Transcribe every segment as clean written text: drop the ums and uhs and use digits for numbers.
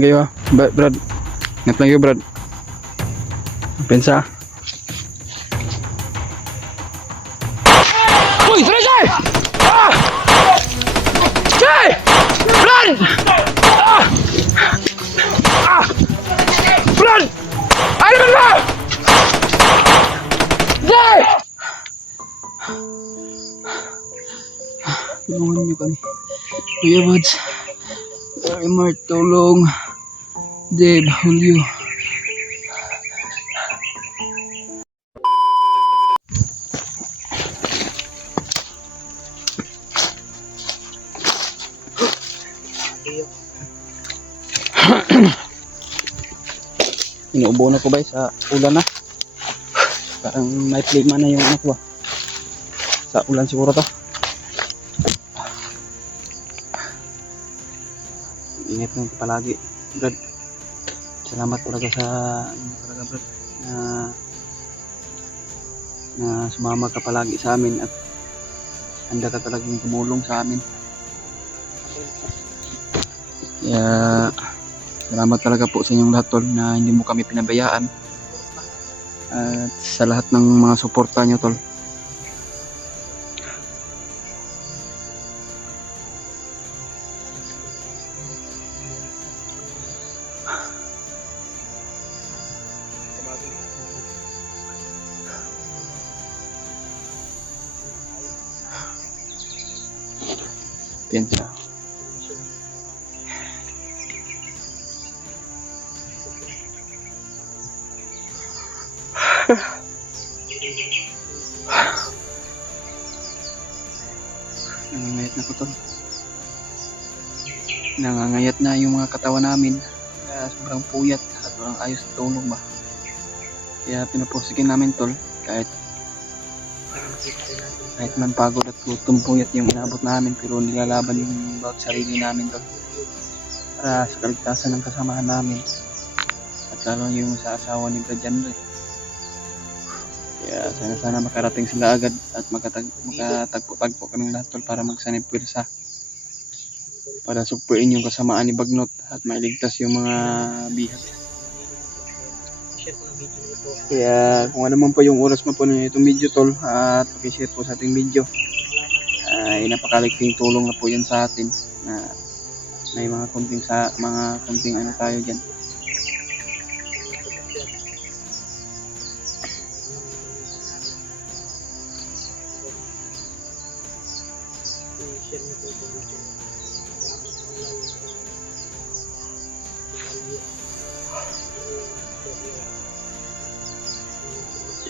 Kayo, Brad. Ingat lang kayo, Brad. Pensa. Uy, tara, Jay! Ah! Jay! Brad! Ah! Ah! Brad! Ano ba ba? Jay! Tulungan niyo kami. Kuya Buds. Mart, tulong. Dave, Julio. Inuubo na ko ba sa ulan na? Parang may plima na yung anak ko. Sa ulan siguro to. Ingat lang palagi, Brad. Salamat talaga sa Brad, na sumama ka palagi sa amin at handa ka talagang tumulong sa amin. Kaya salamat talaga po sa inyong lahat, tol, na hindi mo kami pinabayaan at sa lahat ng mga suporta nyo, tol. Piensa. Nangangayat na ko, tol. Nangangayat na yung mga katawan namin. Kaya sobrang puyat at walang ayos na tulog ba. Kaya pinaporsikin namin, tol. Kahit man pagod at gutom, puyat yung inabot namin, pero nilalaban yung bawat sarili namin, tol, para sa kaligtasan ng kasamahan namin at lalo yung sa asawa ni Brad Janre. Kaya sana makarating sila agad at makatagpo-tagpo kaming lahat, tol, para magsanib pwersa para sugpuin yung kasamaan ni Bagnot at mailigtas yung mga bihag. Kaya kung ano man po yung oras mo po na itong video, tol, at pakishare po sa ating video, ay napakalaking tulong na po yan sa atin na may mga kunting ano tayo dyan.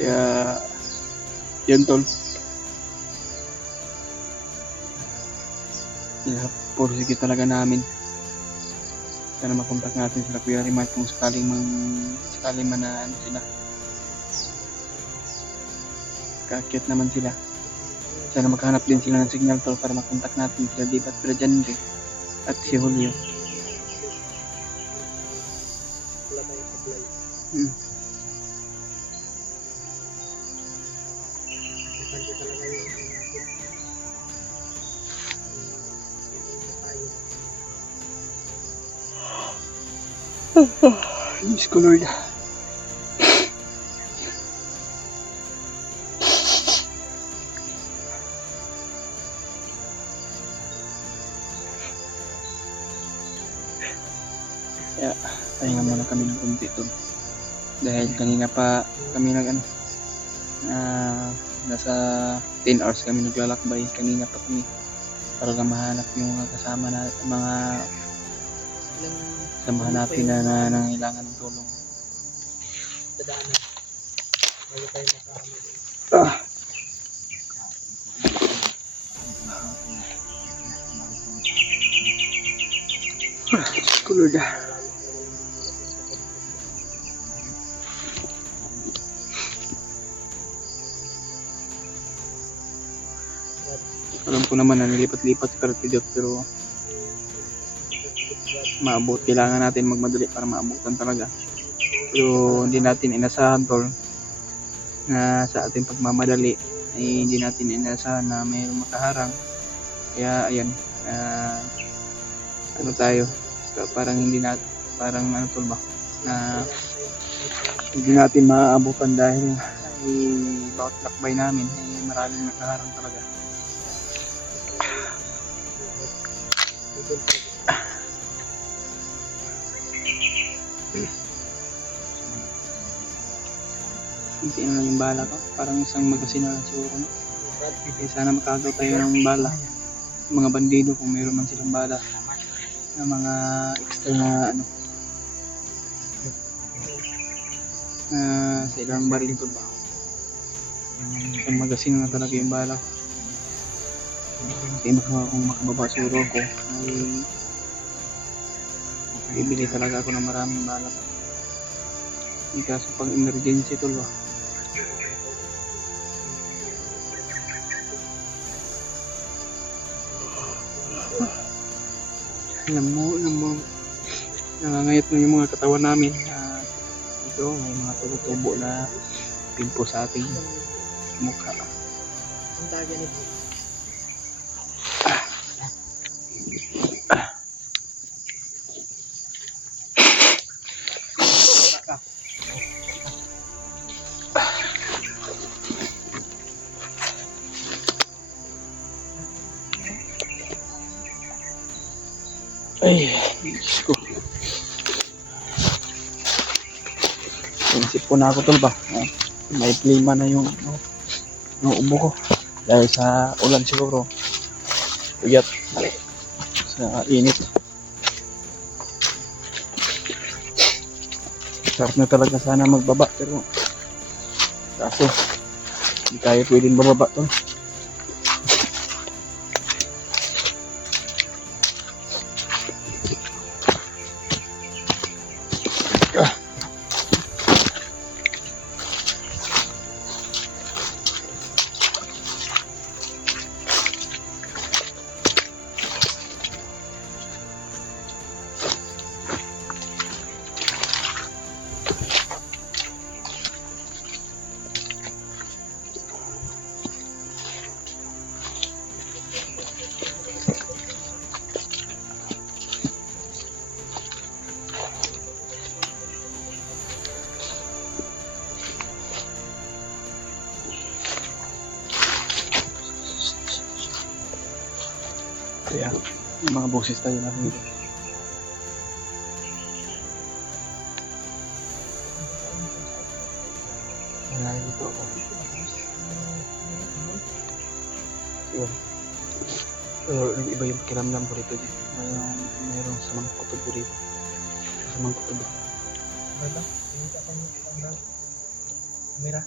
Kaya yan, tol, pursige talaga namin. Sana makontak natin sila Kuya Rimar kung sakaling man na ano sila, kaakyat naman sila. Sana maghanap din sila ng signal, tol, para makontak natin sila Dave at Brad Janre at si Julio. Diyos ko, Lord. Kaya pahinga muna kami ng konti, tol, dahil kanina pa kami nasa 10 hours kami naglalakbay. Kanina pa kami para lang mahanap yung mga kasama na mga samahan natin na nangailangan ng tulong. Kulod. Alam ko naman na nilipat-lipat pero maabot. Kailangan natin magmadali para maabutan talaga. Pero hindi natin inasahan, tol, na sa ating pagmamadali ay hindi natin inasahan na mayroong makaharang. Kaya ayan, ano tayo, parang hindi natin parang ano tol ba, na hindi natin maaabutan dahil bawat lakbay namin maraming nakaharang talaga. Hindi na lang yung bala ko, parang isang magasin na lang siguro, no? Sana makagaw tayo ng bala, mga bandido kung mayroon man silang bala na mga extra na ano, sa ilang baril ito ba, isang magasin na talaga yung bala ko. Kasi kung makababa siguro ako ay bibili talaga ako ng maraming bala. Hindi kaso pang emergency ito ba. Alam mo, nangangayat na yung mga katawan namin. Ito, may mga tubo-tubo na pimpo sa ating mukha. Ang taga nito. Ay, Diyos ko. Pinsip po na ako tol ba. May klima na yung ubo ko. Dahil sa ulan siguro. Uyat. Sa init. Sarap na talaga sana magbaba. Pero kaso hindi tayo pwedeng bababa tol. Kaya, may mga boses tayo na dito. Wala dito ako. Yun. Pero nag-iba yung pakiramdam ko dito. Mayroong samang kutob ko dito. Samang kutob. Berapa? Ini apa nih? Merah.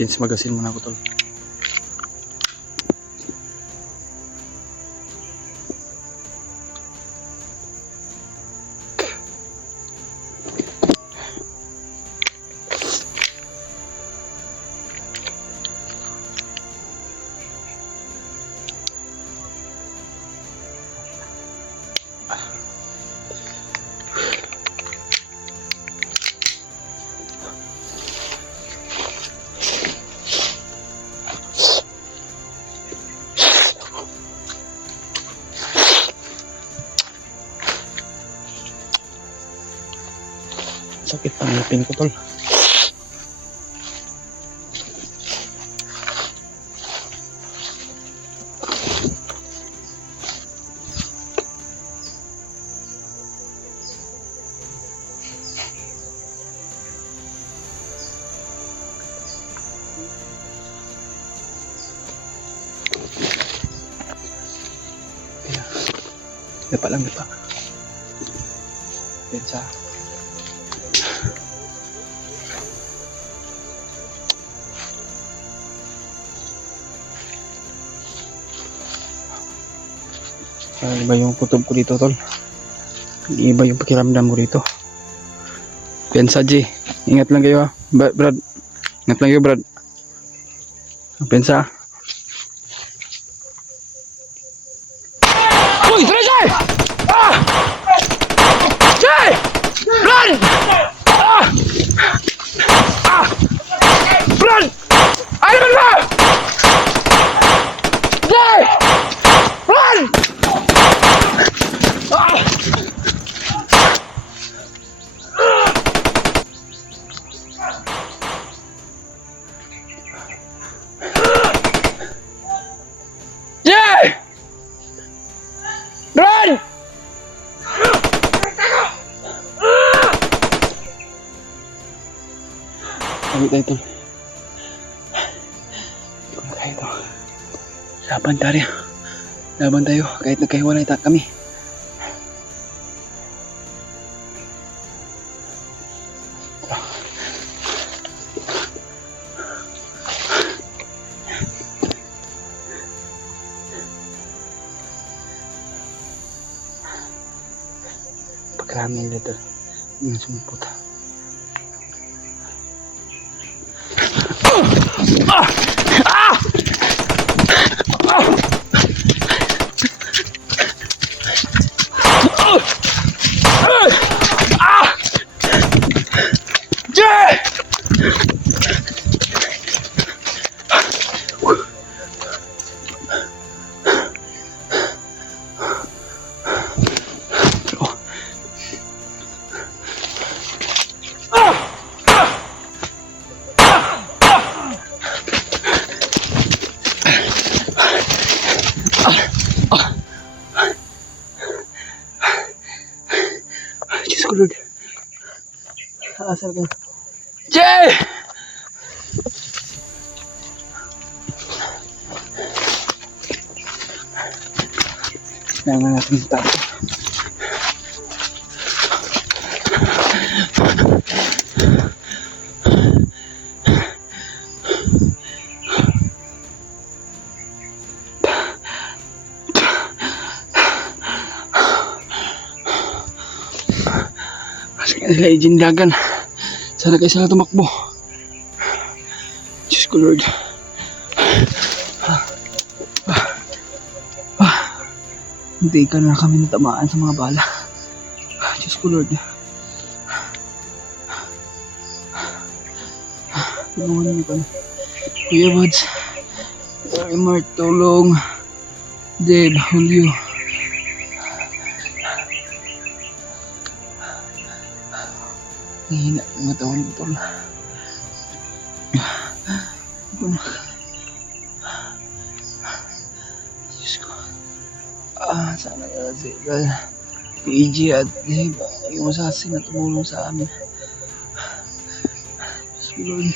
Change magazine muna ako tol. Sakit ang ngipin ko tol. Dapa lang dapa. Pensa. Iba yung kutob ko dito tol. Iba yung pakiramdam ko dito. Pensa G. Ingat lang kayo ha. Brad. Ingat lang kayo Brad. Pensa. Sabi tayo tol. Tulong tayo tol. Laban tayo. Laban tayo kahit nagkahiwalay kami. Pagkarami nila tol. Yung sumupot. Diyos ko Lord. Asal ka. Jay! Kailangan natin yung tapo. Sila ijindagan. Sana kayo sila tumakbo. Diyos ko Lord. Hindi ka na kami natamaan sa mga bala. Diyos ko Lord. Tulungan niyo kami. Kuya Buds. Mart, tulong. Deb, Julio. Hihina yung matawan ko tol. Diyos ko. Sana ka sila PG at Dave, yung assassin na tumulong sa amin. Diyos ko Lord.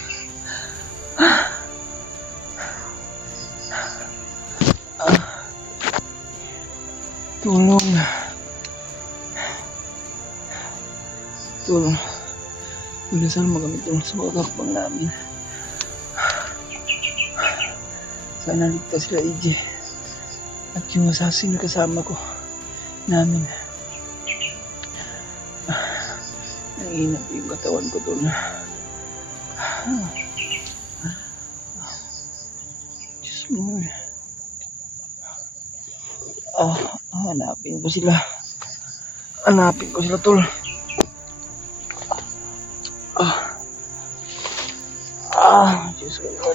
Tulong. Tulong. Ulisan mo kami tulong sa pagkakbang namin. Sana ligtas sila EJ. At yung assassin na kasama ko namin. Nanginap yung katawan ko doon. Diyos mo. Hanapin ko sila. Hanapin ko sila tol. Diyos ko Lord.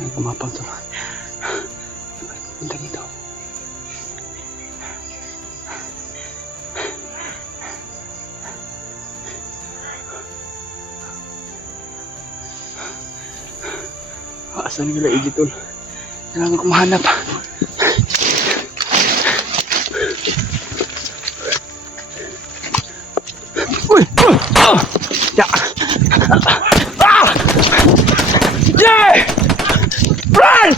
Ay, kumapang to. Balik pupunta dito. Asan nila EJ tol? Kailangan ko mahanap. Uy! Ya! Jay! Run!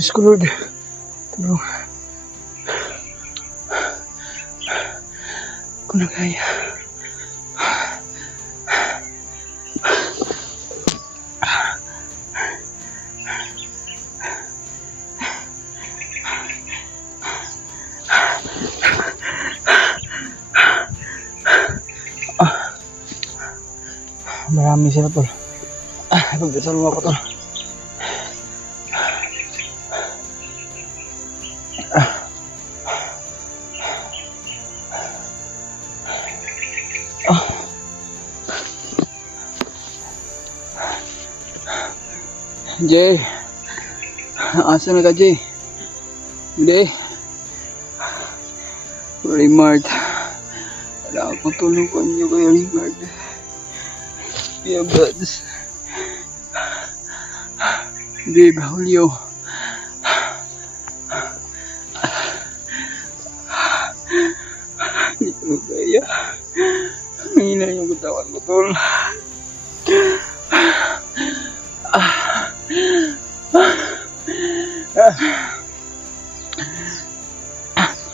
Diyos ko, Lord. Tulong. Kung na kaya. Marami sila, tol. Pagdasal mo ako, tol. Jay, asa na ka, Jay? Hindi. Raymart, wala akong tulungan niyo kay Raymart. Kuya Buds. Babe, Julio. Hindi ko kaya. Hina yung katawan ko, tol.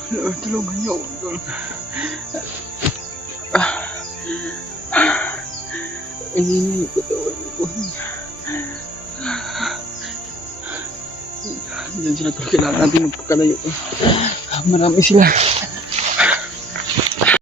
Lord, tulungan niyo ako, tol. Hina yung katawan ko. Diyan sila, tol. Kailangan natin magpakalayo. Marami sila.